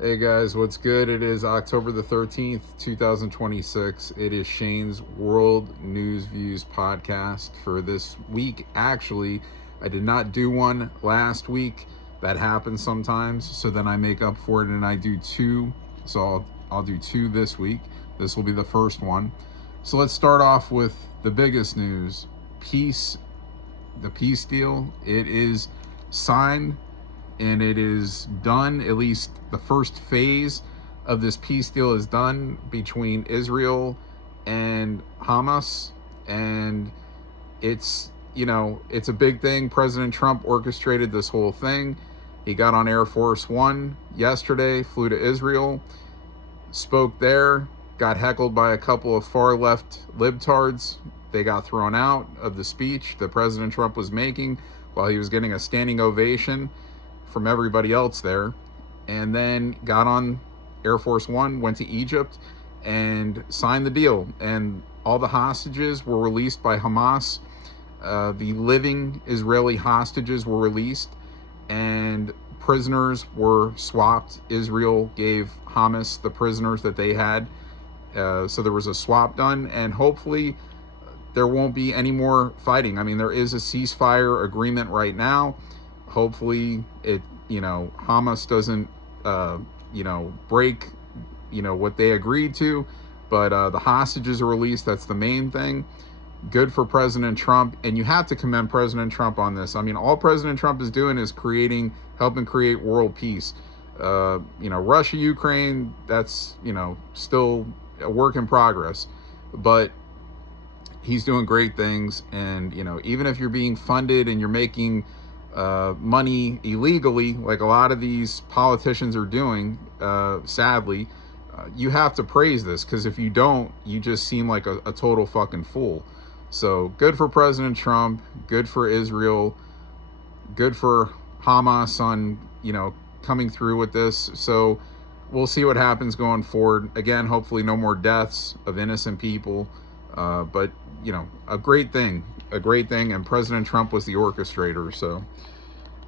Hey guys, what's good? It is October the 13th, 2026. It is Shane's World News Views podcast for this week. Actually, I did not do one last week. That happens sometimes. So then I make up for it and I do two. So I'll do two this week. This will be the first one. So let's start off with the biggest news. The peace deal. It is signed and it is done. At least the first phase of this peace deal is done between Israel and Hamas. And it's a big thing. President Trump orchestrated this whole thing. He got on Air Force One yesterday, flew to Israel, spoke there, got heckled by a couple of far left libtards. They got thrown out of the speech that President Trump was making while he was getting a standing ovation from everybody else there, and then got on Air Force One, went to Egypt, and signed the deal. And all the hostages were released by Hamas. The living Israeli hostages were released, and prisoners were swapped. Israel gave Hamas the prisoners that they had. So there was a swap done, and hopefully there won't be any more fighting. I mean, there is a ceasefire agreement right now. Hopefully Hamas doesn't break what they agreed to, but the hostages are released. That's the main thing. Good for President Trump, and you have to commend President Trump on this. I mean, all President Trump is doing is helping create world peace. Russia, Ukraine, that's still a work in progress, but he's doing great things. And even if you're being funded and you're making money illegally, like a lot of these politicians are doing, sadly, you have to praise this, because if you don't, you just seem like a total fucking fool. So good for President Trump, good for Israel, good for Hamas on coming through with this. So we'll see what happens going forward. Again, hopefully no more deaths of innocent people, but a great thing, and President Trump was the orchestrator. So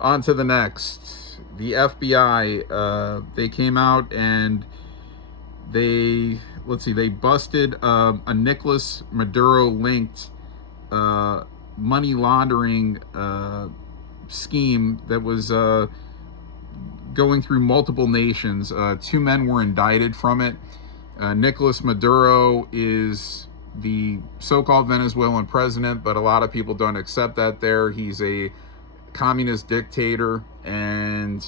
on to the next. The FBI, they came out and they busted a Nicolas Maduro linked money laundering scheme that was going through multiple nations. Two men were indicted from it. Nicolas Maduro is the so-called Venezuelan president, but a lot of people don't accept that there. He's a communist dictator, and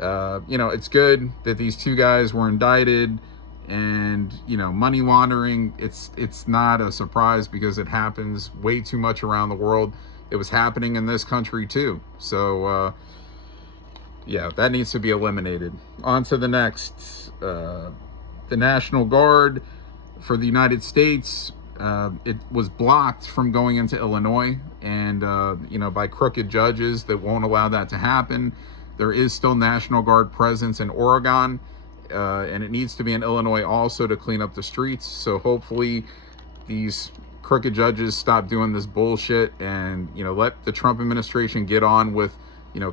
it's good that these two guys were indicted. And money laundering, it's not a surprise, because it happens way too much around the world. It was happening in this country too. So that needs to be eliminated. On to the next. The National Guard for the United States, it was blocked from going into Illinois, and by crooked judges that won't allow that to happen. There is still National Guard presence in Oregon, and it needs to be in Illinois also to clean up the streets. So hopefully these crooked judges stop doing this bullshit, and let the Trump administration get on with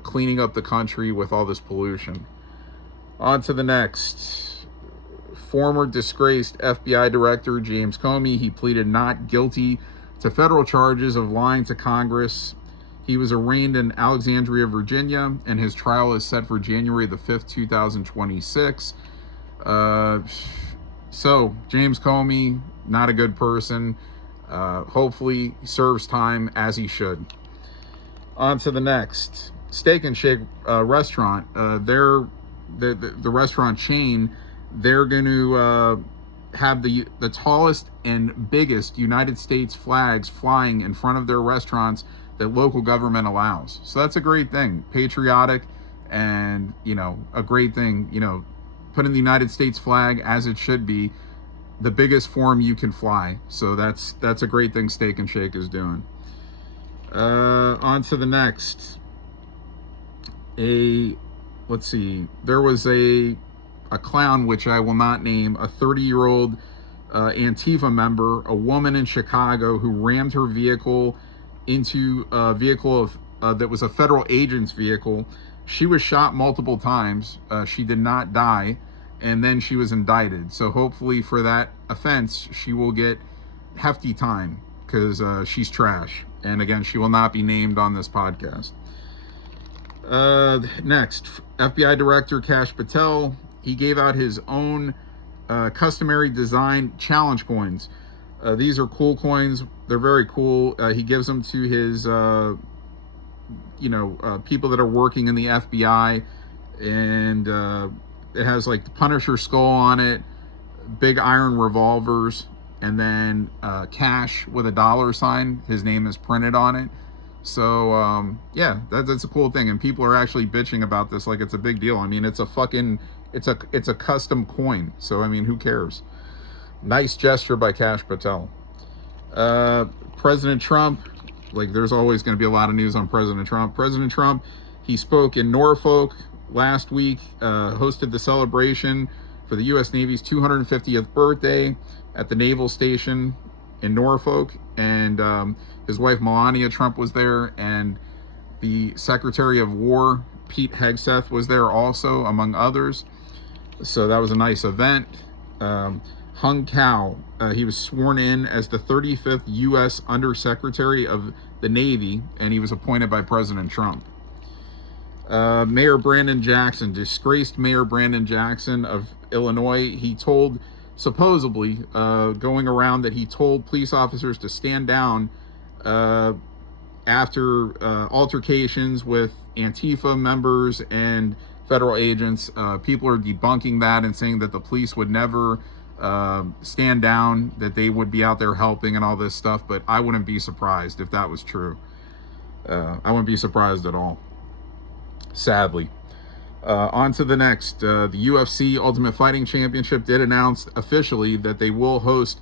cleaning up the country with all this pollution. On to the next. Former disgraced FBI director James Comey, he pleaded not guilty to federal charges of lying to Congress. He was arraigned in Alexandria, Virginia, and his trial is set for January the 5th, 2026. So James Comey, not a good person. Hopefully serves time as he should. On to the next. Steak and Shake restaurant. The restaurant chain, they're going to have the tallest and biggest United States flags flying in front of their restaurants that local government allows. So that's a great thing. Patriotic, and a great thing. Putting the United States flag, as it should be, the biggest form you can fly. So that's a great thing Steak and Shake is doing. On to the next. There was a clown, which I will not name, a 30-year-old Antifa member, a woman in Chicago, who rammed her vehicle into a vehicle that was a federal agent's vehicle She was shot multiple times. She did not die, and then she was indicted. So hopefully for that offense, she will get hefty time, because she's trash. And again, she will not be named on this podcast. Next, FBI Director Kash Patel, he gave out his own customary design challenge coins. These are cool coins. They're very cool. He gives them to his, people that are working in the FBI. And it has like the Punisher skull on it, big iron revolvers, and then cash with a dollar sign. His name is printed on it. So yeah, that's a cool thing, and people are actually bitching about this like it's a big deal. I mean, it's a custom coin, so I mean, who cares? Nice gesture by Kash Patel. President Trump, like there's always going to be a lot of news on President Trump. President Trump, he spoke in Norfolk last week, hosted the celebration for the U.S. Navy's 250th birthday at the Naval Station in Norfolk, and his wife Melania Trump was there, and the Secretary of War Pete Hegseth was there also, among others. So that was a nice event. Hung Cao, he was sworn in as the 35th U.S. Undersecretary of the Navy, and he was appointed by President Trump. Mayor Brandon Jackson, disgraced Mayor Brandon Jackson of Illinois, he told, supposedly going around, that he told police officers to stand down after altercations with Antifa members and federal agents. People are debunking that and saying that the police would never stand down, that they would be out there helping and all this stuff, but I wouldn't be surprised if that was true. I wouldn't be surprised at all, sadly. On to the next. The UFC Ultimate Fighting Championship did announce officially that they will host,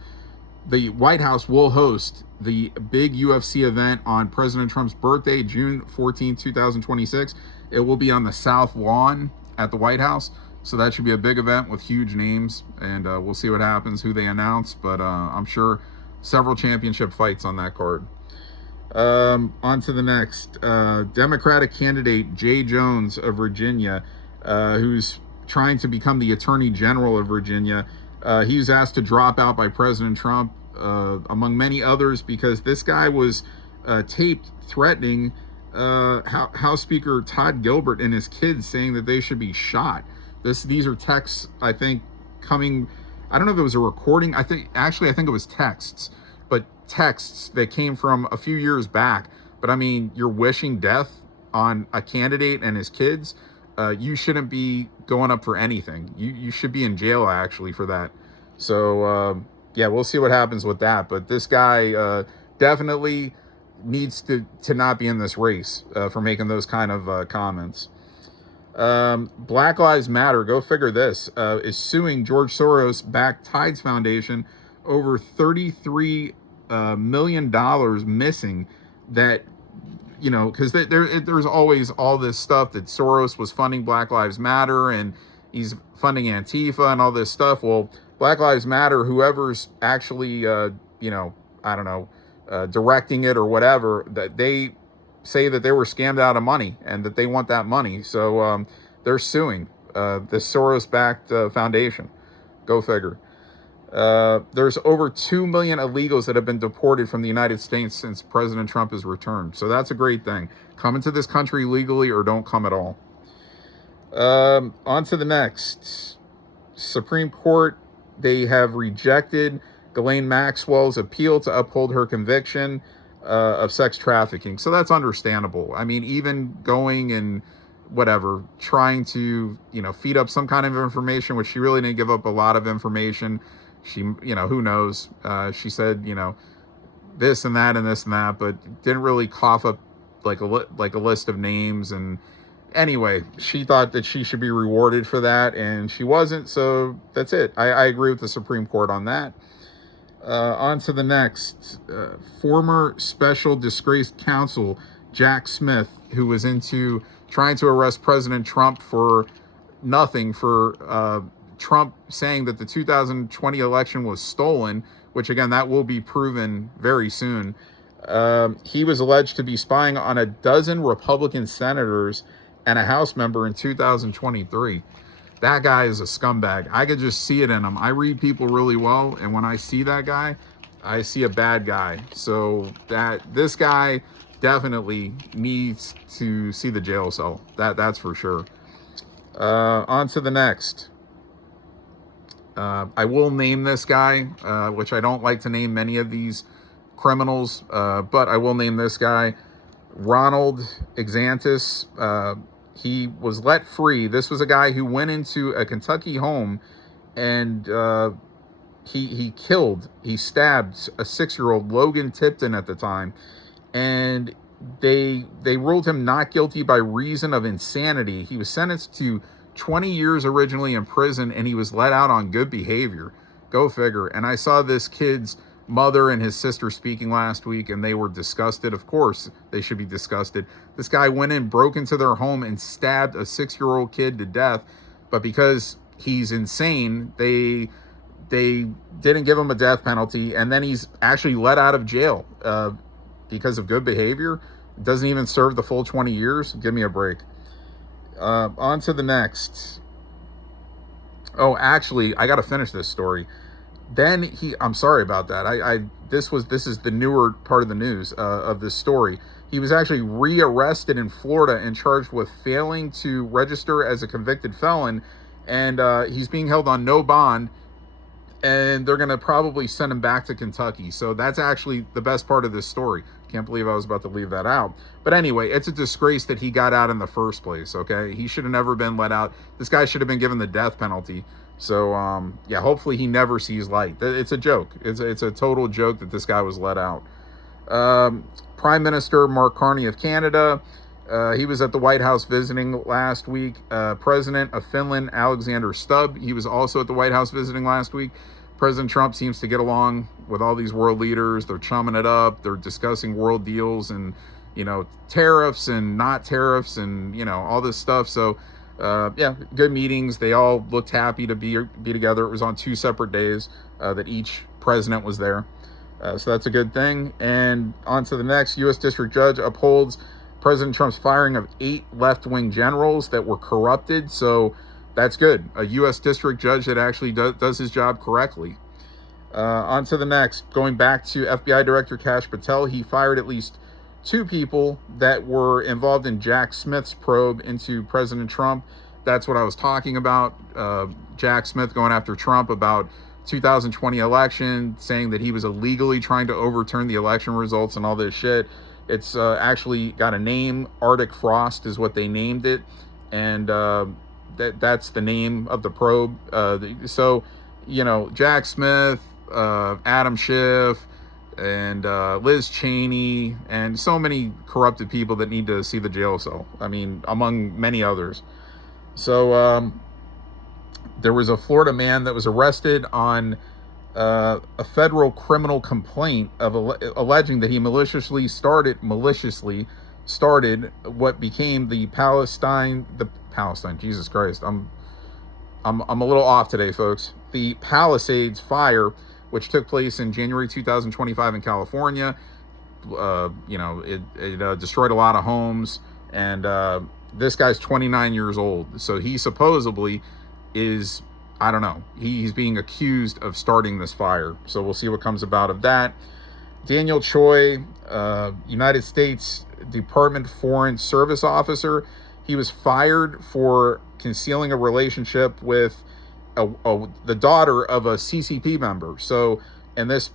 the White House will host the big UFC event on President Trump's birthday, June 14, 2026. It will be on the South Lawn at the White House. So that should be a big event with huge names, and we'll see what happens, who they announce, but I'm sure several championship fights on that card. On to the next. Democratic candidate Jay Jones of Virginia, who's trying to become the Attorney General of Virginia. He was asked to drop out by President Trump, among many others, because this guy was taped threatening House Speaker Todd Gilbert and his kids, saying that they should be shot. These are texts, I think, coming, I don't know if it was a recording. I think it was texts, but texts that came from a few years back. But I mean, you're wishing death on a candidate and his kids. You shouldn't be going up for anything. You should be in jail, actually, for that. So yeah, we'll see what happens with that. But this guy definitely needs to not be in this race for making those kind of comments. Black Lives Matter, go figure this, is suing George Soros-backed Tides Foundation over $33 million missing, that, you know, because there's always all this stuff that Soros was funding Black Lives Matter and he's funding Antifa and all this stuff. Well, Black Lives Matter, whoever's actually, directing it or whatever, that they say that they were scammed out of money and that they want that money. So they're suing this Soros-backed foundation. Go figure. There's over 2 million illegals that have been deported from the United States since President Trump has returned. So that's a great thing. Come into this country legally or don't come at all. On to the next. Supreme Court, they have rejected Ghislaine Maxwell's appeal to uphold her conviction of sex trafficking. So that's understandable. I mean, even going and whatever, trying to, feed up some kind of information, which she really didn't give up a lot of information. She, who knows? She said, this and that and this and that, but didn't really cough up like a list of names. And anyway, she thought that she should be rewarded for that, and she wasn't. So that's it. I agree with the Supreme Court on that. On to the next. Former special disgraced counsel Jack Smith, who was into trying to arrest President Trump for nothing, for Trump saying that the 2020 election was stolen, which again, that will be proven very soon. He was alleged to be spying on a dozen Republican senators and a House member in 2023. That guy is a scumbag. I could just see it in him. I read people really well, and when I see that guy, I see a bad guy. So this guy definitely needs to see the jail cell. That's for sure. On to the next. I will name this guy, which I don't like to name many of these criminals, but I will name this guy, Ronald Exantis. He was let free. This was a guy who went into a Kentucky home and he stabbed a 6-year-old, Logan Tipton at the time, and they ruled him not guilty by reason of insanity. He was sentenced to 20 years originally in prison, and he was let out on good behavior. Go figure. And I saw this kid's mother and his sister speaking last week, and they were disgusted. Of course, they should be disgusted. This guy went in, broke into their home, and stabbed a 6-year-old kid to death. But because he's insane, they didn't give him a death penalty, and then he's actually let out of jail because of good behavior. Doesn't even serve the full 20 years. Give me a break. On to the next. Oh, actually, I got to finish this story. Then I'm sorry about that. This is the newer part of the news of this story. He was actually rearrested in Florida and charged with failing to register as a convicted felon, and he's being held on no bond, and they're going to probably send him back to Kentucky. So that's actually the best part of this story. Can't believe I was about to leave that out. But anyway, it's a disgrace that he got out in the first place, okay? He should have never been let out. This guy should have been given the death penalty. So, yeah, hopefully he never sees light. It's a joke. It's a total joke that this guy was let out. Prime Minister Mark Carney of Canada, he was at the White House visiting last week. President of Finland, Alexander Stubb, he was also at the White House visiting last week. President Trump seems to get along with all these world leaders. They're chumming it up. They're discussing world deals and, tariffs and not tariffs and, all this stuff. So, yeah, good meetings. They all looked happy to be together. It was on 2 separate days that each president was there. So that's a good thing. And on to the next. U.S. District Judge upholds President Trump's firing of 8 left-wing generals that were corrupted. So that's good. A U.S. District Judge that actually does his job correctly. On to the next. Going back to FBI Director Kash Patel, he fired at least 2 people that were involved in Jack Smith's probe into President Trump. That's what I was talking about. Jack Smith going after Trump about 2020 election, saying that he was illegally trying to overturn the election results and all this shit. It's actually got a name. Arctic Frost is what they named it. And that's the name of the probe. So, Jack Smith, Adam Schiff, and Liz Cheney, and so many corrupted people that need to see the jail cell. I mean, among many others. So there was a Florida man that was arrested on a federal criminal complaint of alleging that he maliciously started what became the Palestine. Jesus Christ, I'm a little off today, folks. The Palisades fire, which took place in January 2025 in California. It destroyed a lot of homes, and this guy's 29 years old. So he supposedly is, I don't know, he's being accused of starting this fire. So we'll see what comes about of that. Daniel Choi, United States Department Foreign Service officer, he was fired for concealing a relationship with the daughter of a CCP member. So, and this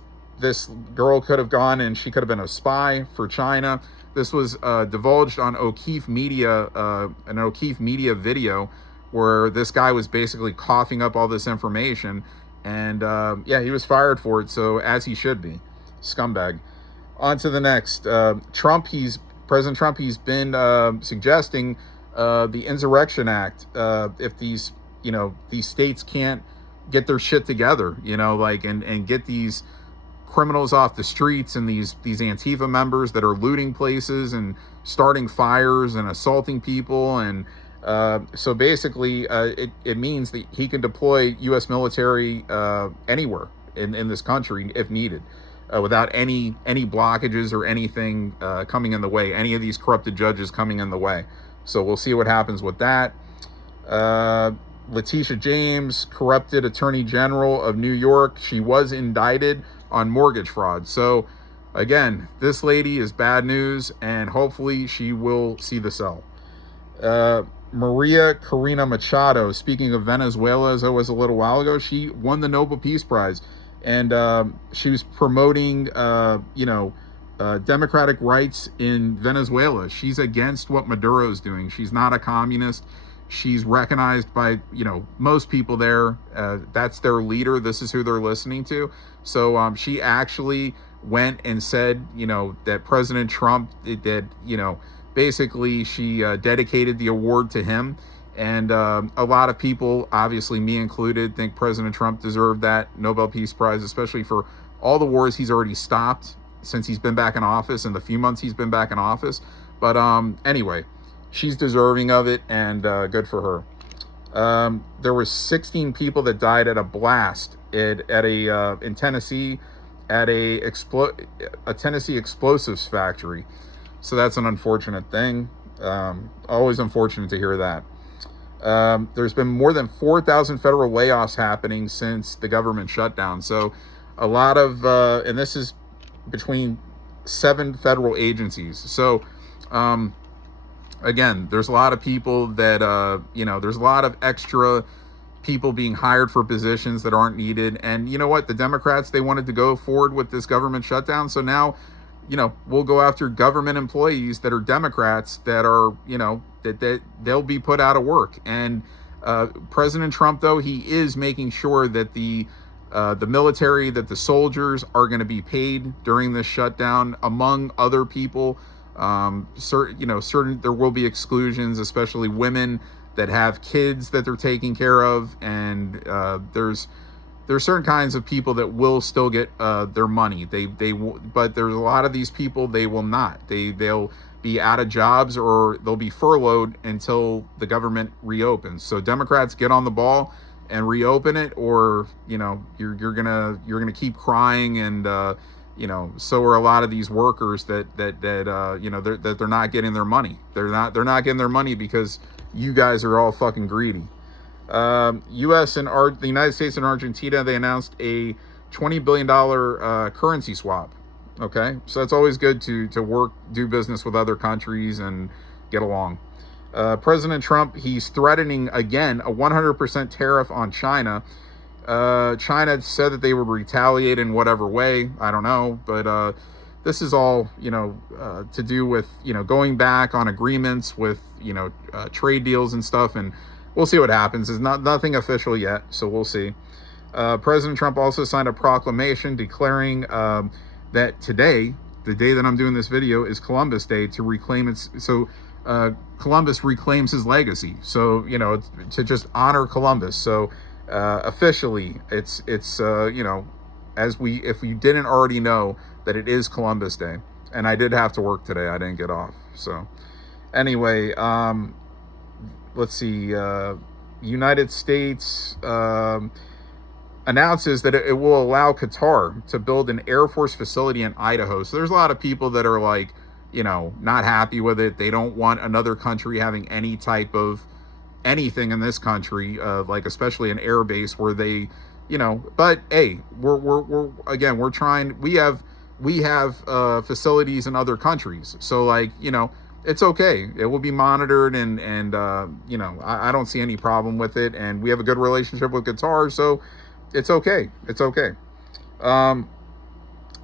girl could have gone and she could have been a spy for China. This was divulged on O'Keefe Media, an O'Keefe Media video where this guy was basically coughing up all this information. And yeah, he was fired for it. So, as he should be. Scumbag. On to the next. President Trump, he's been suggesting the Insurrection Act. If these states can't get their shit together, and get these criminals off the streets and these Antifa members that are looting places and starting fires and assaulting people. And so basically it means that he can deploy U.S. military anywhere in this country if needed, without any blockages or anything coming in the way, any of these corrupted judges coming in the way. So we'll see what happens with that. Letitia James, corrupted Attorney General of New York. She was indicted on mortgage fraud. So again, this lady is bad news, and hopefully she will see the cell. Maria Corina Machado, speaking of Venezuela, as I was a little while ago, she won the Nobel Peace Prize, and she was promoting, democratic rights in Venezuela. She's against what Maduro's doing. She's not a communist. She's recognized by, most people there. That's their leader. This is who they're listening to. So she actually went and said, that President Trump did, basically she dedicated the award to him. And a lot of people, obviously me included, think President Trump deserved that Nobel Peace Prize, especially for all the wars he's already stopped since he's been back in office, and the few months he's been back in office. But anyway, she's deserving of it, and good for her. There were 16 people that died at a blast in Tennessee at a Tennessee explosives factory. So that's an unfortunate thing. Always unfortunate to hear that. There's been more than 4,000 federal layoffs happening since the government shutdown. So a lot of, and this is between 7 federal agencies. So, again, there's a lot of people that, there's a lot of extra people being hired for positions that aren't needed. And you know what? The Democrats, they wanted to go forward with this government shutdown. So now, we'll go after government employees that are Democrats that are, that they'll be put out of work. And President Trump, though, he is making sure that the military, that the soldiers are going to be paid during this shutdown, among other people. Certain there will be exclusions, especially women that have kids that they're taking care of, and there's certain kinds of people that will still get their money. But there's a lot of these people, they will not. They'll be out of jobs, or they'll be furloughed until the government reopens. So Democrats, get on the ball and reopen it, or you're gonna keep crying, and so are a lot of these workers that they're not getting their money. They're not getting their money because you guys are all fucking greedy. The United States and Argentina, they announced a $20 billion currency swap. Okay, so that's always good to do business with other countries and get along. President Trump, he's threatening again a 100% tariff on China. China said that they would retaliate in whatever way. I don't know, but this is all to do with going back on agreements with trade deals and stuff, and we'll see what happens. It's nothing official yet, so we'll see. President Trump also signed a proclamation declaring that today, the day that I'm doing this video, is Columbus Day, to reclaim its. So Columbus reclaims his legacy. So to just honor Columbus. So officially, it's if we didn't already know, that it is Columbus Day, and I did have to work today. I didn't get off. So anyway, let's see. United States announces that it will allow Qatar to build an Air Force facility in Idaho. So there's a lot of people that are like, not happy with it. They don't want another country having any type of anything in this country, like especially an air base where they, but hey, we're trying. We have facilities in other countries. So like, it's okay. It will be monitored, and I don't see any problem with it. And we have a good relationship with Qatar, so it's okay. It's okay.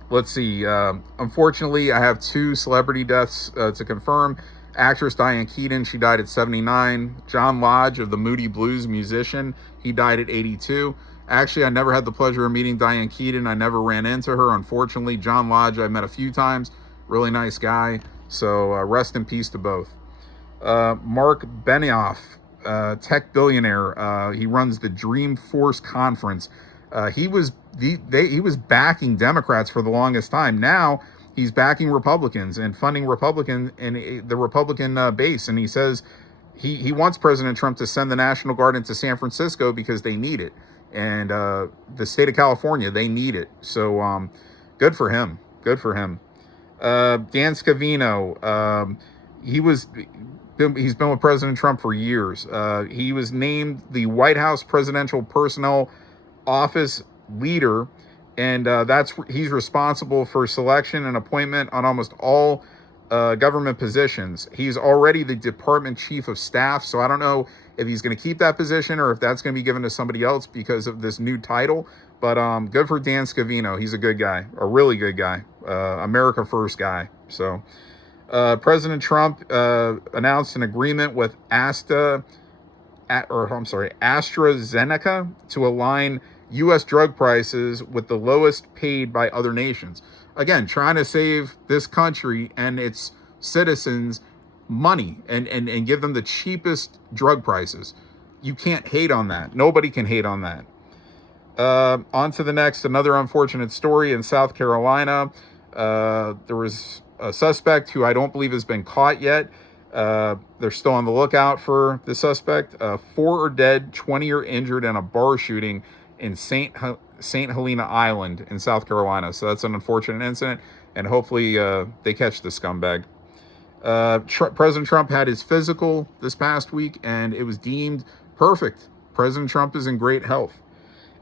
Let's see. Unfortunately, I have 2 celebrity deaths to confirm. Actress Diane Keaton, she died at 79. John Lodge of the Moody Blues, musician, he died at 82. Actually, I never had the pleasure of meeting Diane Keaton. I never ran into her, unfortunately. John Lodge, I met a few times. Really nice guy. So rest in peace to both. Mark Benioff, tech billionaire. He runs the Dreamforce conference. He was backing Democrats for the longest time. Now he's backing Republicans and funding the Republican base. And he says he wants President Trump to send the National Guard into San Francisco because they need it. And the state of California, they need it. So good for him. Good for him. Dan Scavino, he was He's been with President Trump for years. He was named the White House Presidential Personnel Office leader, and he's responsible for selection and appointment on almost all government positions. He's already the department chief of staff, so I don't know if he's going to keep that position or if that's going to be given to somebody else because of this new title. But good for Dan Scavino. He's a good guy, a really good guy, America First guy. So President Trump announced an agreement with AstraZeneca to align U.S. drug prices with the lowest paid by other nations. Again, trying to save this country and its citizens money and give them the cheapest drug prices. You can't hate on that. Nobody can hate on that. On to the next, another unfortunate story in South Carolina. There was a suspect who I don't believe has been caught yet. They're still on the lookout for the suspect. 4 are dead, 20 are injured in a bar shooting in St. Helena Island in South Carolina. So that's an unfortunate incident, and hopefully they catch the scumbag. President Trump had his physical this past week, and it was deemed perfect. President Trump is in great health.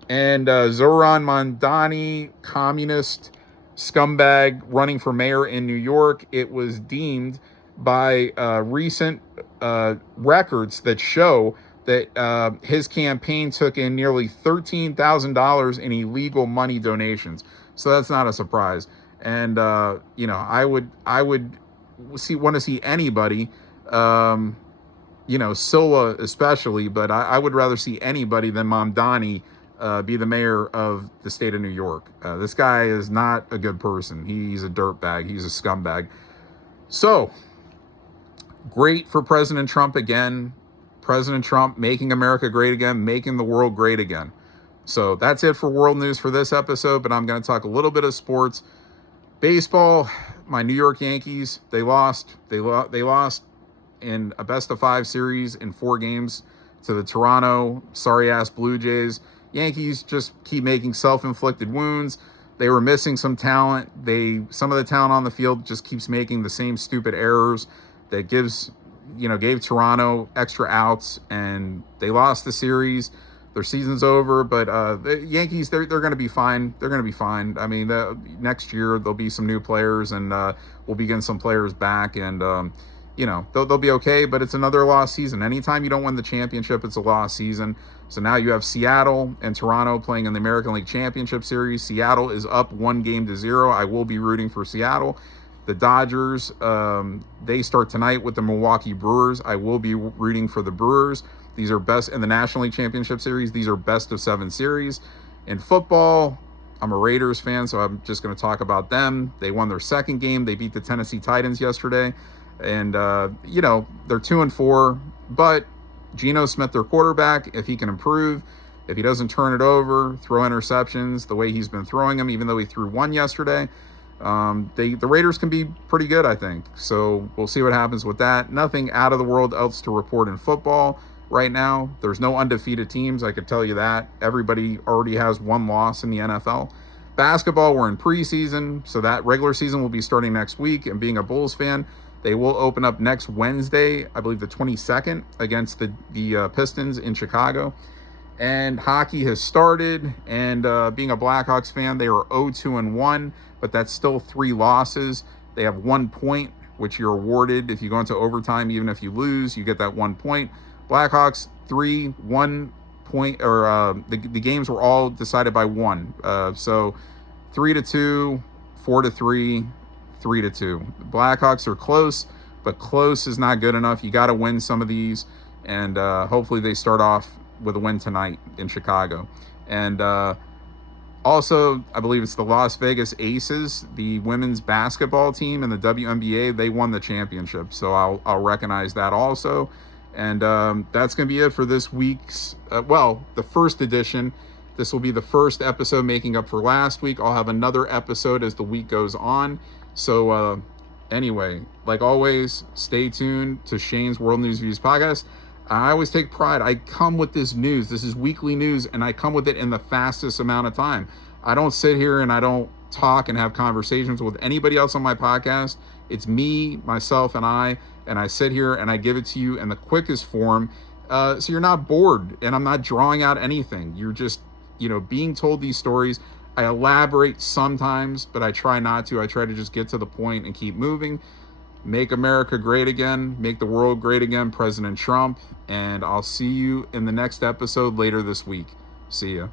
And Zoran Mamdani, communist scumbag running for mayor in New York, it was deemed by recent records that show that his campaign took in nearly $13,000 in illegal money donations. So that's not a surprise. And I would want to see anybody, Silla especially, but I would rather see anybody than Mamdani be the mayor of the state of New York. This guy is not a good person. He's a dirtbag. He's a scumbag. So great for President Trump again. President Trump making America great again, making the world great again. So that's it for world news for this episode, but I'm going to talk a little bit of sports. Baseball, my New York Yankees, they lost. They lost in a best-of-5 series in 4 games to the Toronto sorry-ass Blue Jays. Yankees just keep making self-inflicted wounds. They were missing some talent. Some of the talent on the field just keeps making the same stupid errors that gave Toronto extra outs, and they lost the series. Their season's over, but the Yankees, they're going to be fine. They're going to be fine. I mean, next year there'll be some new players, and we'll be getting some players back, and they'll be okay. But it's another lost season. Anytime you don't win the championship, it's a lost season. So now you have Seattle and Toronto playing in the American League Championship Series. Seattle is up 1-0. I will be rooting for Seattle. The Dodgers, they start tonight with the Milwaukee Brewers. I will be rooting for the Brewers. These are best in the National League Championship Series. These are best-of-7 series. In football, I'm a Raiders fan, so I'm just going to talk about them. They won their second game. They beat the Tennessee Titans yesterday. And, they're 2-4. But Geno Smith, their quarterback, if he can improve, if he doesn't turn it over, throw interceptions the way he's been throwing them, even though he threw 1 yesterday, the Raiders can be pretty good, I think. So we'll see what happens with that. Nothing out of the world else to report in football right now. There's no undefeated teams, I could tell you that. Everybody already has 1 loss in the NFL. Basketball, we're in preseason, so that regular season will be starting next week. And being a Bulls fan, they will open up next Wednesday, I believe the 22nd, against the Pistons in Chicago. And hockey has started, and being a Blackhawks fan, they are 0-2-1, but that's still 3 losses. They have 1 point, which you're awarded if you go into overtime. Even if you lose, you get that 1 point. Blackhawks 1 point, or the games were all decided by 1. So 3-2, 4-3, 3-2. The Blackhawks are close, but close is not good enough. You got to win some of these, and hopefully they start off with a win tonight in Chicago. And also, I believe it's the Las Vegas Aces, the women's basketball team in the WNBA. They won the championship, so I'll recognize that also. And that's going to be it for this week's, the first edition. This will be the first episode making up for last week. I'll have another episode as the week goes on. So anyway, like always, stay tuned to Shane's World News Views podcast. I always take pride. I come with this news. This is weekly news, and I come with it in the fastest amount of time. I don't sit here and I don't talk and have conversations with anybody else on my podcast It's me, myself, and I sit here and I give it to you in the quickest form, so you're not bored, and I'm not drawing out anything. You're just, being told these stories. I elaborate sometimes, but I try not to. I try to just get to the point and keep moving. Make America great again. Make the world great again, President Trump. And I'll see you in the next episode later this week. See ya.